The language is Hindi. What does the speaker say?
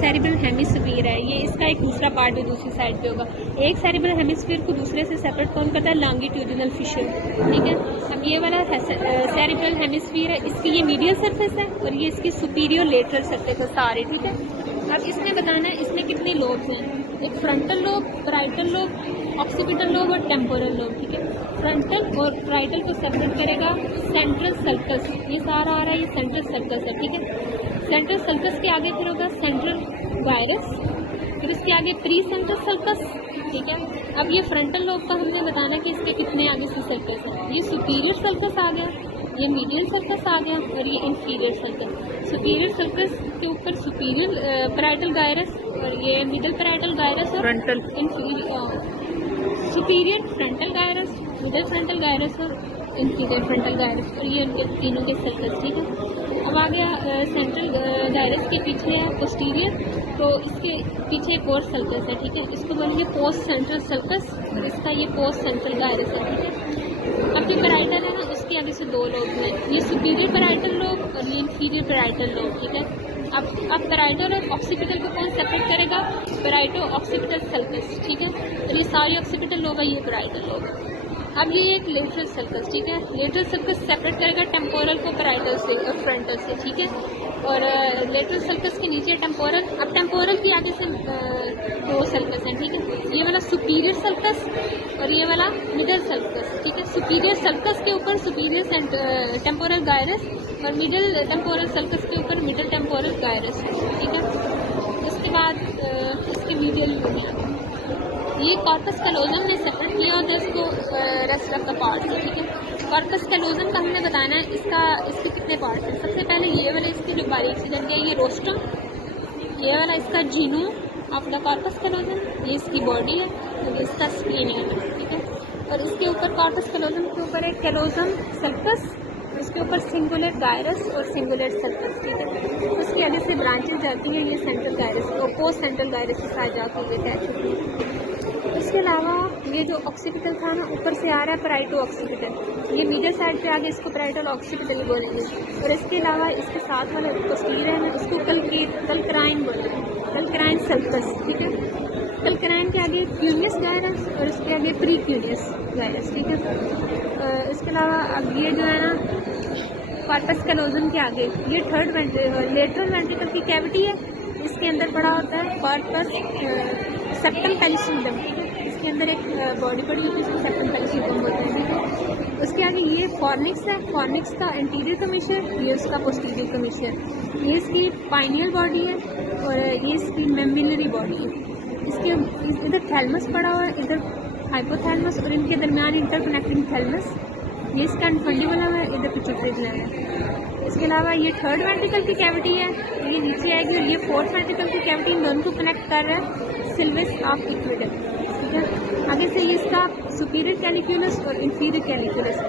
सेरिब्रल हेमिस्फीयर है, ये इसका एक दूसरा पार्ट है, दूसरी साइड पे होगा। एक सेरिब्रल हेमिस्फीयर को दूसरे से सेपरेट कौन करता है? लॉन्गिट्यूडिनल फिशर, ठीक है। अब ये वाला सेरिब्रल हेमिस्फीयर है, इसकी ये मीडियल सरफेस है और ये इसकी सुपीरियर लेटरल सरफेस है सारे, ठीक है। अब इसने बताना है इसमें कितने लोब्स हैं, एक frontal lobe, parietal lobe, occipital lobe और टेम्पोरल लोब, ठीक है। फ्रंटल और पैराइटल को सेपरेट करेगा सेंट्रल सर्कस, ये सारा आ रहा है, ये सेंट्रल सर्कस है, ठीक है। सेंट्रल सर्कस के आगे फिर होगा सेंट्रल गायरस, फिर इसके आगे प्री सेंट्रल सर्कस, ठीक है। अब ये फ्रंटल लोब का हमने बताना कि इसके कितने आगे से सर्कस है, ये सुपीरियर सर्कस आ गया, ये मीडियल सर्कस आ गया और ये इंफीरियर सर्कस। सुपीरियर सर्कस के ऊपर सुपीरियर पैराइटल गायरस और ये मिडिल पैराइटल गायरस और frontal superior frontal gyrus, middle frontal gyrus और इंफीरियर फ्रंटल गायरस, और ये उनके तीनों के सर्कस, ठीक है। अब आ गया सेंट्रल गायरस के पीछे है पोस्टीरियर, तो इसके पीछे एक और सर्कस है, ठीक है। इसको बोलेंगे पोस्ट सेंट्रल सर्कस और इसका ये पोस्ट सेंट्रल गायरस है, ठीक है। अब ये पैराइटल है ना, उसके आगे से दो लोब हैं, ये सुपीरियर पैराइटल लोब और ये इंफीरियर पैराइटल लोब, ठीक है। अब पैराइटल और ऑक्सीपिटल को कौन सेपरेट करेगा? पैराइटो ऑक्सीपिटल सर्कस, ठीक है। और ये सारी ऑक्सीपिटल लोब है, ये पैराइटल लोब है। अब ये एक लेटरल सर्कस, ठीक है। लेटरल सर्कस सेपरेट करेगा टेम्पोरल को पैराइटल से और फ्रंटल से, ठीक है। और लेटरल सर्कस के नीचे टेम्पोरल, अब टेम्पोरल के आगे से दो सर्कस हैं, ठीक है। ये वाला सुपीरियर सर्कस और ये वाला मिडिल सर्कस, ठीक है। सुपीरियर सर्कस के ऊपर सुपीरियर टेम्पोरल गायरस और मिडिल टेम्पोरल सर्कस के ऊपर मिडिल टेम्पोरल गायरस, ठीक है। उसके बाद इसके मीडियल ये कॉर्पस कैलोजम ने सेपरेट किया होता है इसको रेस्ट ऑफ द पार्ट्स से, ठीक है। कॉर्पस कैलोजम का हमने बताना है इसके कितने पार्ट्स हैं। सबसे पहले ये वाला इसकी जो बारीक सी जगह है ये रोस्ट्रम, ये वाला इसका Jinu of the corpus callosum, ये इसकी बॉडी है और इसका स्क्रीन है, ठीक है। और इसके ऊपर कॉर्पस कैलोजम के ऊपर एक कैलोजम सर्कस, उसके ऊपर सिंगुलर गायरस और सिंगुलर सर्कस, ठीक है। उसके आगे से ब्रांचेस जाती हैं, ये सेंट्रल गायरस और पोस्ट सेंट्रल गायरस के साथ जाकर ये अटैच होती है। इसके अलावा ये जो ऑक्सीपिटल था ना, ऊपर से आ रहा है पैराइटो ऑक्सीपिटल, ये मीडियल साइड पे आगे इसको पैराइटल ऑक्सीपिटल बोलेंगे। और इसके अलावा इसके साथ वाला पोस्टीरियर है ना, उसको कलक्राइन बोलेंगे, कलक्राइन सर्कस, ठीक है। कलक्राइन के आगे क्यूनियस गायरस और इसके आगे प्री क्यूनियस गायरस, ठीक है। इसके अलावा अब ये जो है ना कॉर्पस कैलोजम के आगे ये थर्ड लेटरल वेंट्रिकल की कैविटी है, इसके अंदर पड़ा होता है कॉर्पस सेप्टम पेलिसिडम, ठीक है। इसके अंदर एक बॉडी पड़ी होती है जिसको सेप्टम पेलिसिडम बोलते हैं, ठीक है। उसके आगे ये फॉर्निक्स है, फॉर्निक्स का एंटीरियर कमीशर, ये उसका पोस्टीरियर कमीशर, ये इसकी पाइनियल बॉडी है और ये इसकी मेमिलरी बॉडी है। इसके इधर थैलमस पड़ा हुआ है, इधर हाइपोथैलमस और इनके दरमियान इंटरकनेक्टिंग थैलमस, ये इसका अनफंडिबल है, इधर पिट्यूटरी ग्लैंड है। इसके अलावा ये थर्ड वेंट्रिकल की कैविटी है, ये नीचे आएगी और ये फोर्थ वेंट्रिकल की कैविटी, इन दोनों को कनेक्ट कर रहा है सिल्वस ऑफ इक्वेटर, ठीक है। आगे से ये इसका सुपीरियर कैलिक्यूलस और इंफीरियर कैलिक्यूलस